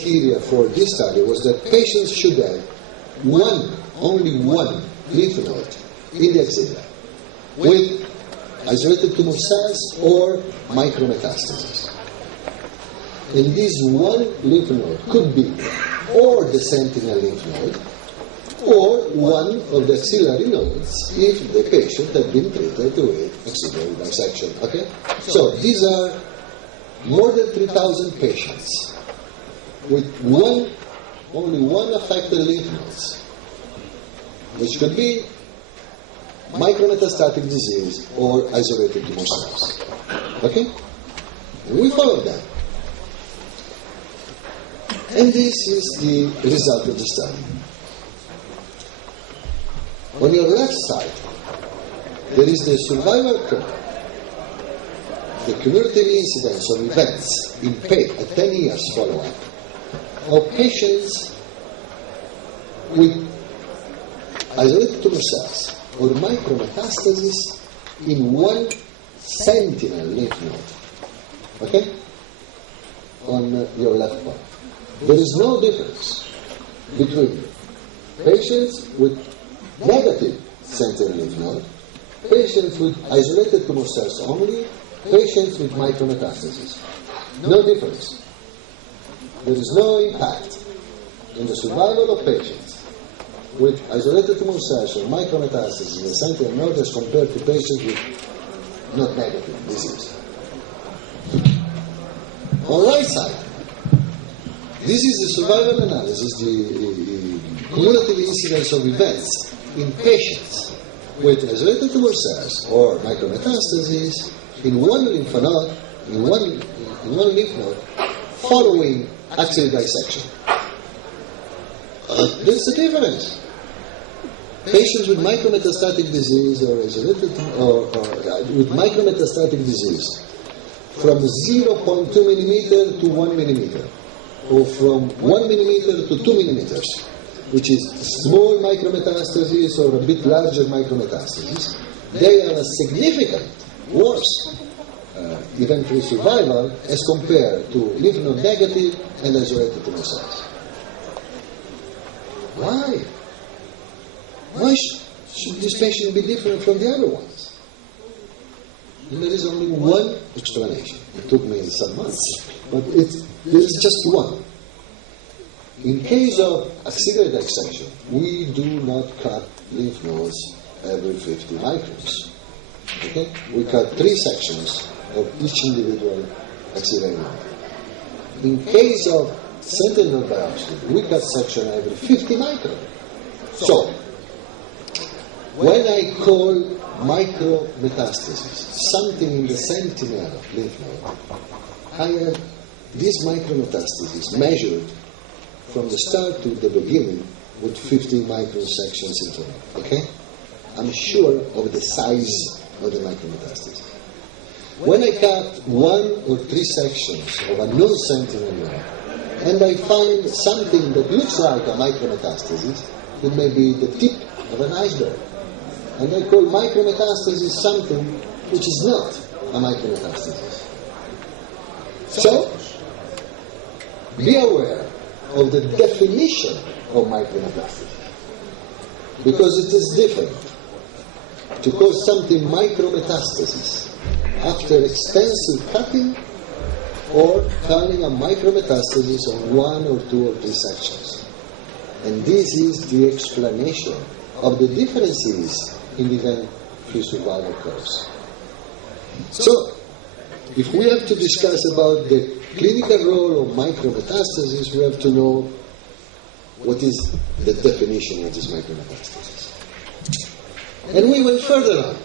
criteria for this study was that patients should have only one lymph node in the axilla with isolated tumor cells or micrometastasis. And this one lymph node could be or the sentinel lymph node or one of the axillary nodes if the patient had been treated with axillary dissection. Okay? So these are more than 3,000 patients with only one affected lymph nodes, which could be micrometastatic disease or isolated tumor cells. Okay? And we followed that. And this is the result of the study. On your left side, there is the survival curve, the cumulative incidence of events in at 10 years follow-up of patients with isolated tumor cells or micrometastasis in one sentinel lymph node. Okay? On your left part. There is no difference between patients with negative sentinel lymph node, patients with isolated tumor cells only, patients with micrometastasis. No difference. There is no impact in the survival of patients with isolated tumor cells or micrometastasis in the sentinel node as compared to patients with not negative disease. On the right side, this is the survival analysis, the cumulative incidence of events in patients with isolated tumor cells or micrometastasis in one lymph node, in one lymph node, following axillary dissection. There's a difference. Patients with micrometastatic disease or isolated with micrometastatic disease from 0.2 millimeter to 1 millimeter, or from 1 millimeter to 2 millimeters, which is small micrometastasis or a bit larger micrometastasis, they are a significant worse event-free survival as compared to lymph node negative and isolated tumor cells. Why? Why should this patient be different from the other ones? And there is only one explanation. It took me some months, but there is just one. In case of axillary dissection, we do not cut lymph nodes every 50 microns. Okay? We cut 3 sections of each individual axillary node. In case of sentinel node biopsy, we cut section every 50 microns. So, when I call micrometastasis something in the sentinel lymph node, I have this micrometastasis measured from the start to the beginning with 50 micron sections interval. Okay? I'm sure of the size of the micrometastasis. When I cut 1 or 3 sections of a non-sentinel node, and I find something that looks like a micrometastasis, it may be the tip of an iceberg. And I call micrometastasis something which is not a micrometastasis. So, be aware of the definition of micrometastasis, because it is different to call something micrometastasis after extensive cutting or calling a micrometastasis on 1 or 2 or 3 sections. And this is the explanation of the differences in event-free survival curves. So, if we have to discuss about the clinical role of micrometastasis, we have to know what is the definition of this micrometastasis. And we went further on.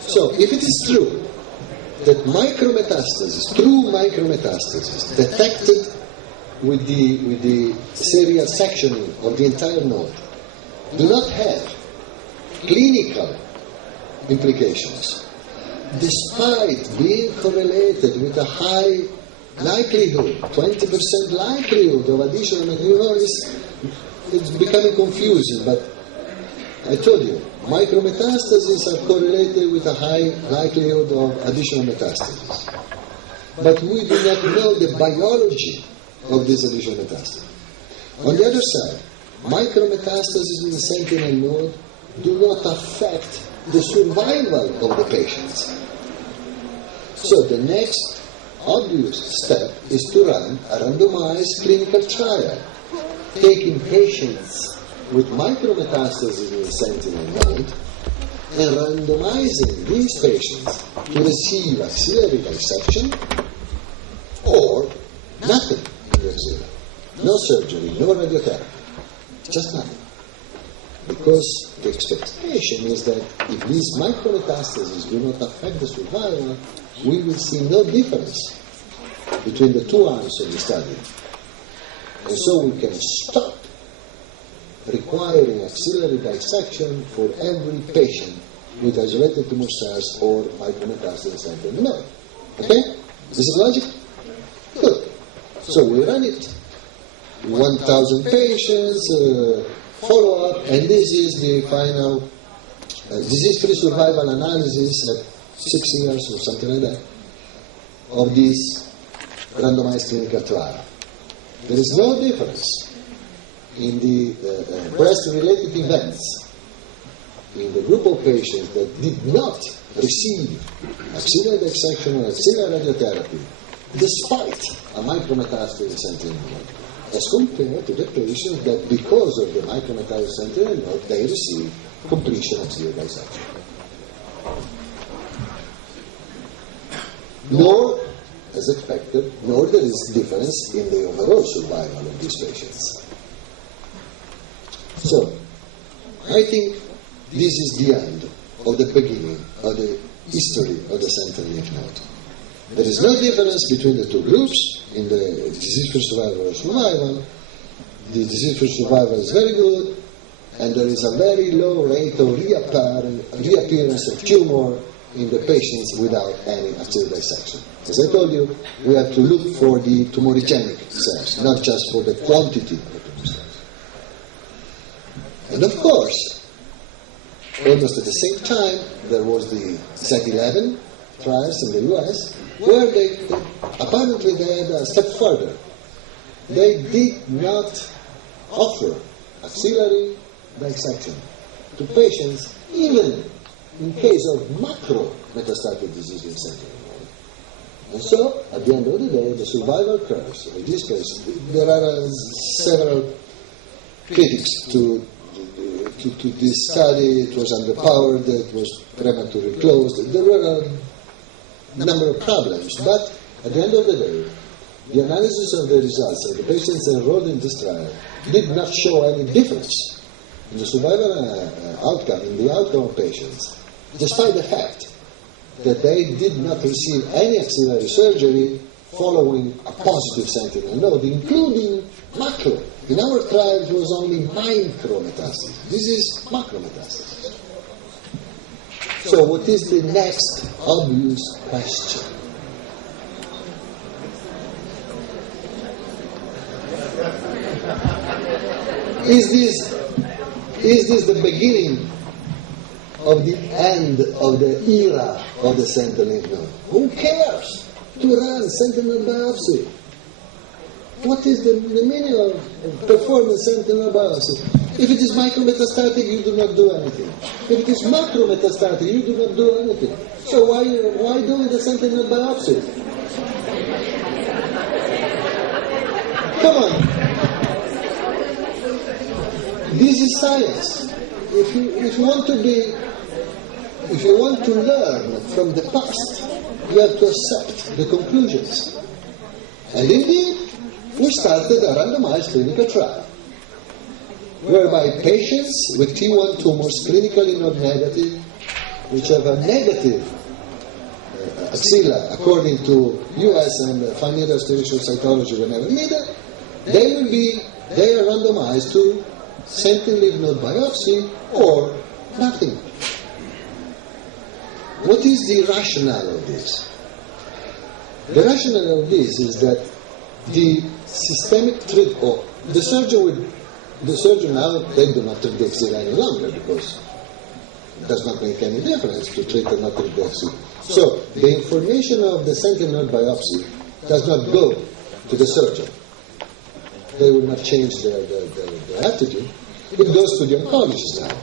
So, if it is true that micrometastasis, true micrometastasis, detected with the serial sectioning of the entire node, do not have clinical implications, despite being correlated with a high likelihood, 20% likelihood of additional, it's becoming confusing, but I told you, micrometastases are correlated with a high likelihood of additional metastases. But we do not know the biology of this additional metastasis. On the other side, micrometastases in the sentinel node do not affect the survival of the patients. So the next obvious step is to run a randomized clinical trial, taking patients with micrometastases in the sentinel node and randomizing these patients to receive axillary dissection or nothing in the axilla. No surgery, no radiotherapy, just nothing. Because the expectation is that if these micrometastases do not affect the survival, we will see no difference between the two arms of the study. And so we can stop requiring axillary dissection for every patient with isolated tumor cells or micrometastasis at the node. Okay? This is logic? Good. So we run it. 1,000 patients, follow-up, and this is the final disease-free survival analysis at 6 years or something like that of this randomized clinical trial. There is no difference in the breast-related events in the group of patients that did not receive axillary dissection or axillary radiotherapy despite a micrometastasis sentinel node, as compared to the patients that because of the micrometastasis sentinel node they receive completion of axillary dissection. Nor, as expected, nor there is difference in the overall survival of these patients. So, I think this is the end of the beginning of the history of the sentinel lymph node. There is no difference between the two groups in the disease-free survival or survival. The disease-free survival is very good, and there is a very low rate of reappearance of tumor in the patients without any axillary dissection. As I told you, we have to look for the tumorigenic cells, not just for the quantity of tumor cells. And of course, almost at the same time, there was the Z11 trials in the US, where they apparently they had a step further. They did not offer axillary dissection to patients even in case of macro-metastatic disease in sentinel node. And so, at the end of the day, the survival curves of these patients, there are several critics to this study. It was underpowered, it was prematurely closed. There were a number of problems, but at the end of the day, the analysis of the results of the patients enrolled in this trial did not show any difference in the survival outcome, in the outcome of patients, despite the fact that they did not receive any axillary surgery following a positive sentinel node, including macro. In our trial, it was only micrometastasis. This is macrometastasis. So what is the next obvious question? Is this the beginning of the end of the era of the sentinel lymph node? Who cares to run sentinel biopsy? What is the meaning of performing sentinel biopsy? If it is micrometastatic, you do not do anything. If it is macrometastatic, you do not do anything. So why doing the sentinel biopsy? Come on. This is science. If you want to learn from the past, you have to accept the conclusions. And indeed, we started a randomized clinical trial, whereby patients with T1 tumors, clinically not negative, which have a negative axilla according to US and familial spiritual cytology whenever needed, they are randomized to sentinel lymph node biopsy or nothing. What is the rationale of this? The rationale of this is that the systemic treatment, the surgeon now, they do not treat the axilla any longer because it does not make any difference to treat or not treat the axilla. So the information of the sentinel node biopsy does not go to the surgeon. they will not change their attitude. It goes to the oncologist now.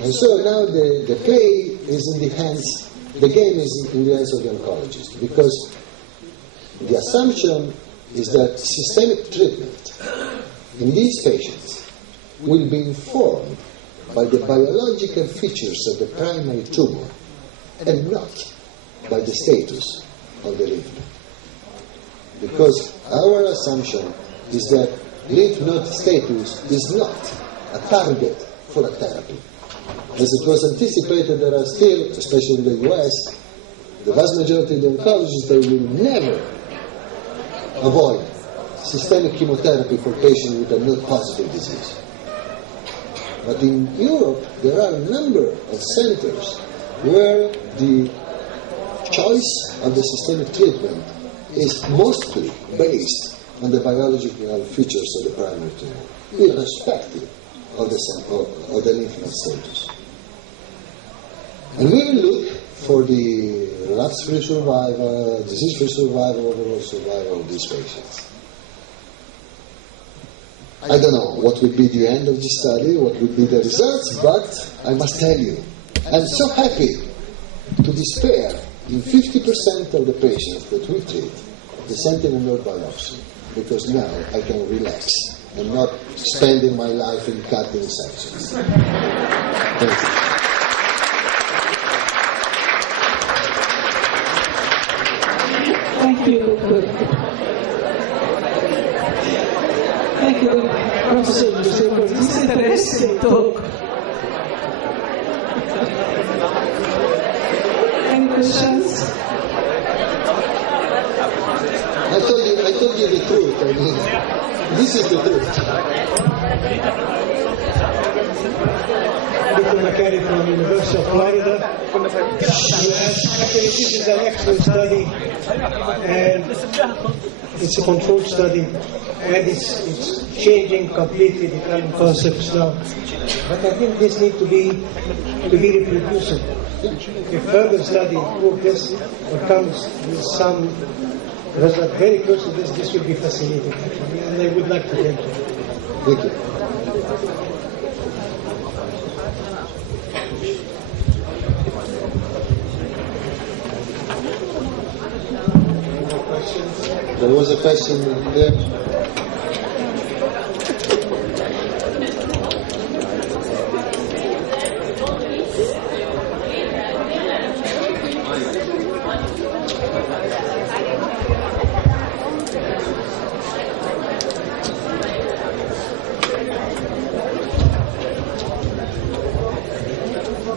And so now the play is in the hands, the game is in the hands of the oncologist, because the assumption is that systemic treatment in these patients will be informed by the biological features of the primary tumor and not by the status of the lymph node. Because our assumption is that lymph node status is not a target for a therapy. As it was anticipated, there are still, especially in the US, the vast majority of the oncologists, they will never avoid systemic chemotherapy for patients with a node-positive disease. But in Europe, there are a number of centers where the choice of the systemic treatment is mostly based on the biological features of the primary tumor, irrespective of the lymph node status. And we will look for the relapse-free survival, disease-free survival, overall survival of these patients. I don't know what will be the end of this study, what will be the results, but I must tell you, I'm so happy to despair in 50% of the patients that we treat the sentinel node biopsy, because now I can relax and not spending my life in cutting sections. Thank you. Thank you. Thank you, Professor Jose, for this interesting talk. Any questions? I told you the truth. I mean, this is the truth. Dr. McCarry from the University of Florida. Yes, actually this is an excellent study, and it's a controlled study, and it's changing completely the current concepts now. But I think this needs to be reproducible. If further study prove this or comes with some result very close to this will be fascinating, and I would like to thank you. Thank you. There was a question there.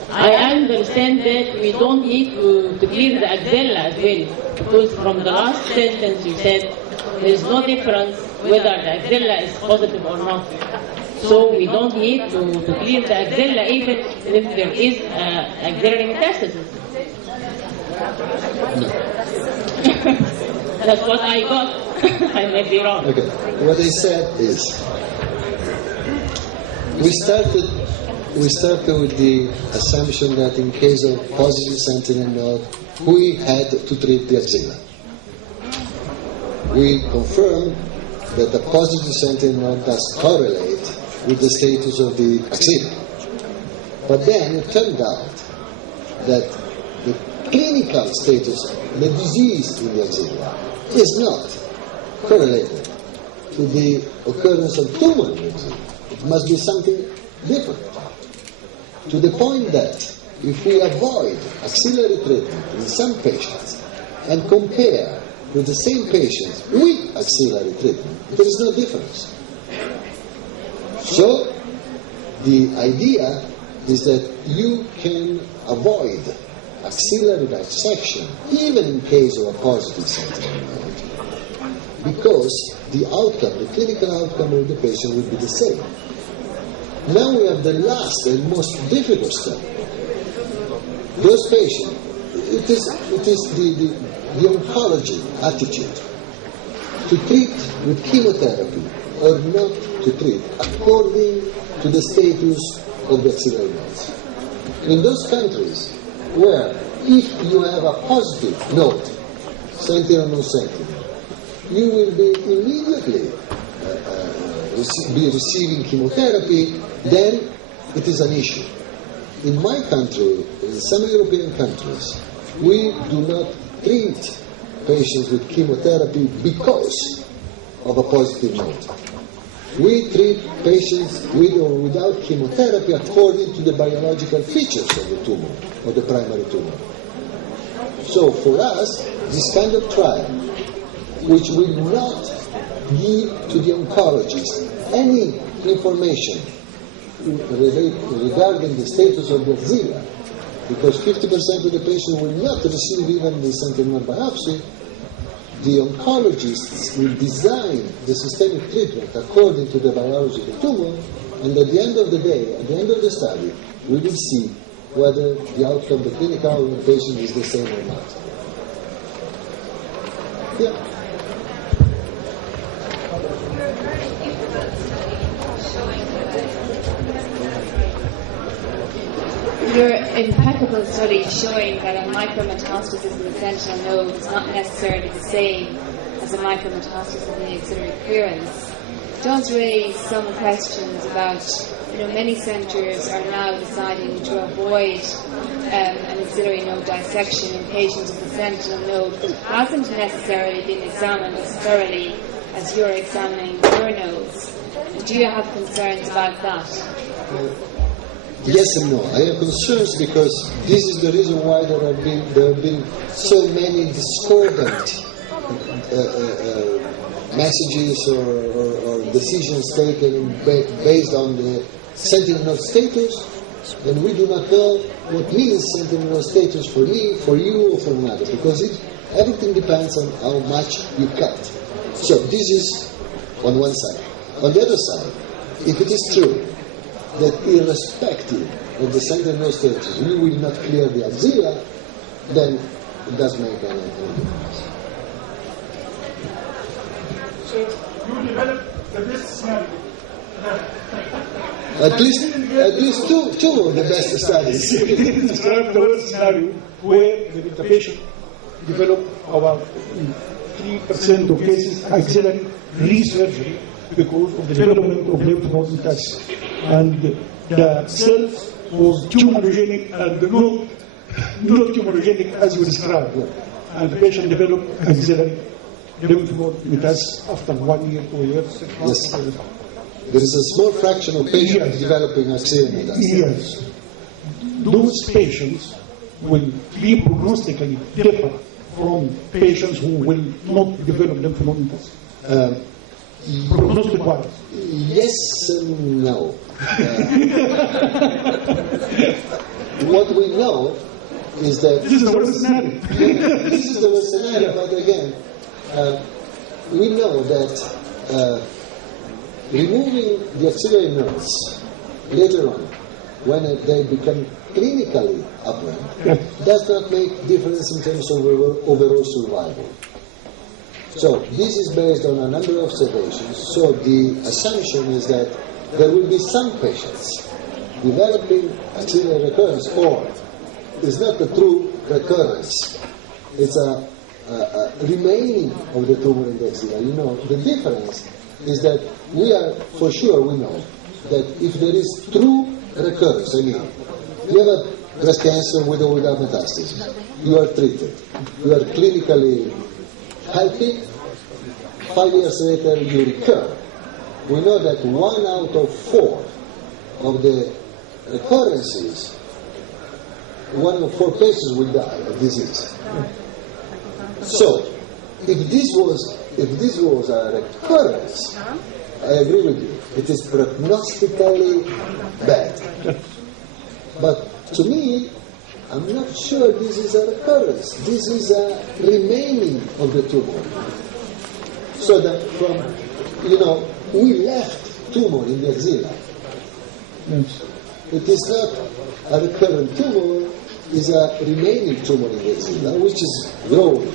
I understand that we don't need to clear the axilla as well, because from the last sentence you said there is no difference whether the axilla is positive or not. So we don't need to clear the axilla even if there is axillary metastasis. No. That's what I got. I may be wrong. Okay. What I said is, we started with the assumption that in case of positive sentinel node, we had to treat the axilla. We confirmed that the positive sentinel node does correlate with the status of the axilla. But then it turned out that the clinical status, the disease in the axilla, is not correlated to the occurrence of tumor in the axilla. It must be something different. To the point that if we avoid axillary treatment in some patients and compare with the same patients with axillary treatment, there is no difference. So the idea is that you can avoid axillary dissection even in case of a positive sentinel node, because the outcome, the clinical outcome of the patient will be the same. Now we have the last and most difficult step. Those patients, it is the oncology attitude to treat with chemotherapy or not to treat according to the status of the axillary nodes. In those countries where if you have a positive node, sentinel or no sentinel, you will be immediately be receiving chemotherapy, then it is an issue. In my country, in some European countries, we do not treat patients with chemotherapy because of a positive note. We treat patients with or without chemotherapy according to the biological features of the tumor, or the primary tumor. So for us, this kind of trial, which will not give to the oncologist any information regarding the status of the axilla, because 50% of the patients will not receive even the sentinel biopsy, the oncologists will design the systemic treatment according to the biology of the tumor, and at the end of the day, at the end of the study, we will see whether the outcome, the clinical outcome of the patient is the same or not. Yeah. Your impeccable study showing that a micrometastasis in the sentinel node is not necessarily the same as a micrometastasis in the axillary clearance does raise some questions about, many centres are now deciding to avoid an axillary node dissection in patients with the sentinel node that hasn't necessarily been examined as thoroughly as you're examining your nodes. Do you have concerns about that? Yes and no. I have concerns because this is the reason why there have been so many discordant messages or decisions taken based on the sentinel node status, and we do not know what means sentinel node status for me, for you, or for another, because everything depends on how much you cut. So this is on one side. On the other side, if it is true that irrespective of the sentinel node status, we will not clear the axilla, then it does make any difference. So you develop the best scenario. At least two of the best studies. Describe the worst scenario where the patient develop about 3% of cases axillary resurgery because of the development of lymph node metastasis. And the cells was tumorigenic and not tumorigenic as you described. And the patient developed axillary lymph node metastasis after 1 year, 2 years. Yes. There is a small fraction of patients developing axillary metastasis. Yes. Those patients will be prognostically different from patients who will not develop lymph node metastasis. Prognostic wise. Yes and no. What we know is that this is the worst scenario. This is the worst scenario, but again, we know that removing the axillary nodes later on, when they become clinically apparent, does not make difference in terms of overall survival. So this is based on a number of observations. So the assumption is that there will be some patients developing axillary recurrence, or it's not a true recurrence. It's a remaining of the tumor in the axilla. The difference is that we know that if there is true recurrence, you have a breast cancer with or without metastasis, you are treated, you are clinically healthy, 5 years later you recur. We know that 1 out of 4 of the recurrences, 1 out of 4 patients will die of disease. So, if this was a recurrence, I agree with you. It is prognostically bad. But to me, I'm not sure this is a recurrence. This is a remaining of the tumor. So that we left tumor in the axilla. Yes. It is not a recurrent tumor, it is a remaining tumor in the axilla, which is growing.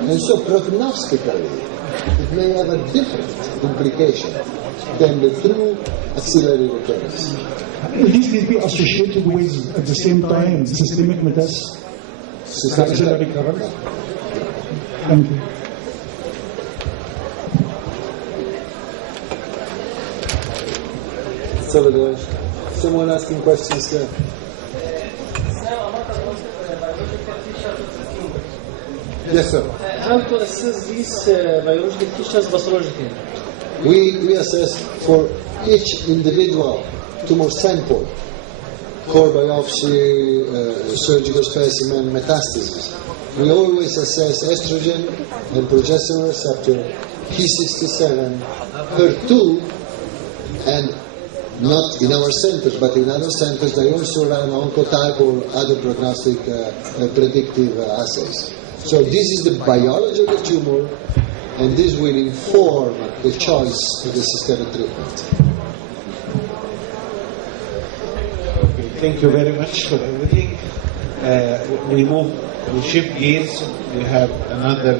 And so prognostically, it may have a different implication than the true axillary recurrence. This will be associated with, at the same time, systemic metastasis. Axillary recurrence. Thank you. It's over there. Someone asking questions there. Yes, sir. How to assess these biological features pathologically? We assess for each individual tumor sample, core biopsy, surgical specimen, metastasis. We always assess estrogen and progesterone receptor, P67, HER2, and not in our centers, but in other centers, they also run oncotype or other prognostic predictive assays. So this is the biology of the tumor, and this will inform the choice of the systemic treatment. Okay, thank you very much for everything. We shift gears. We have another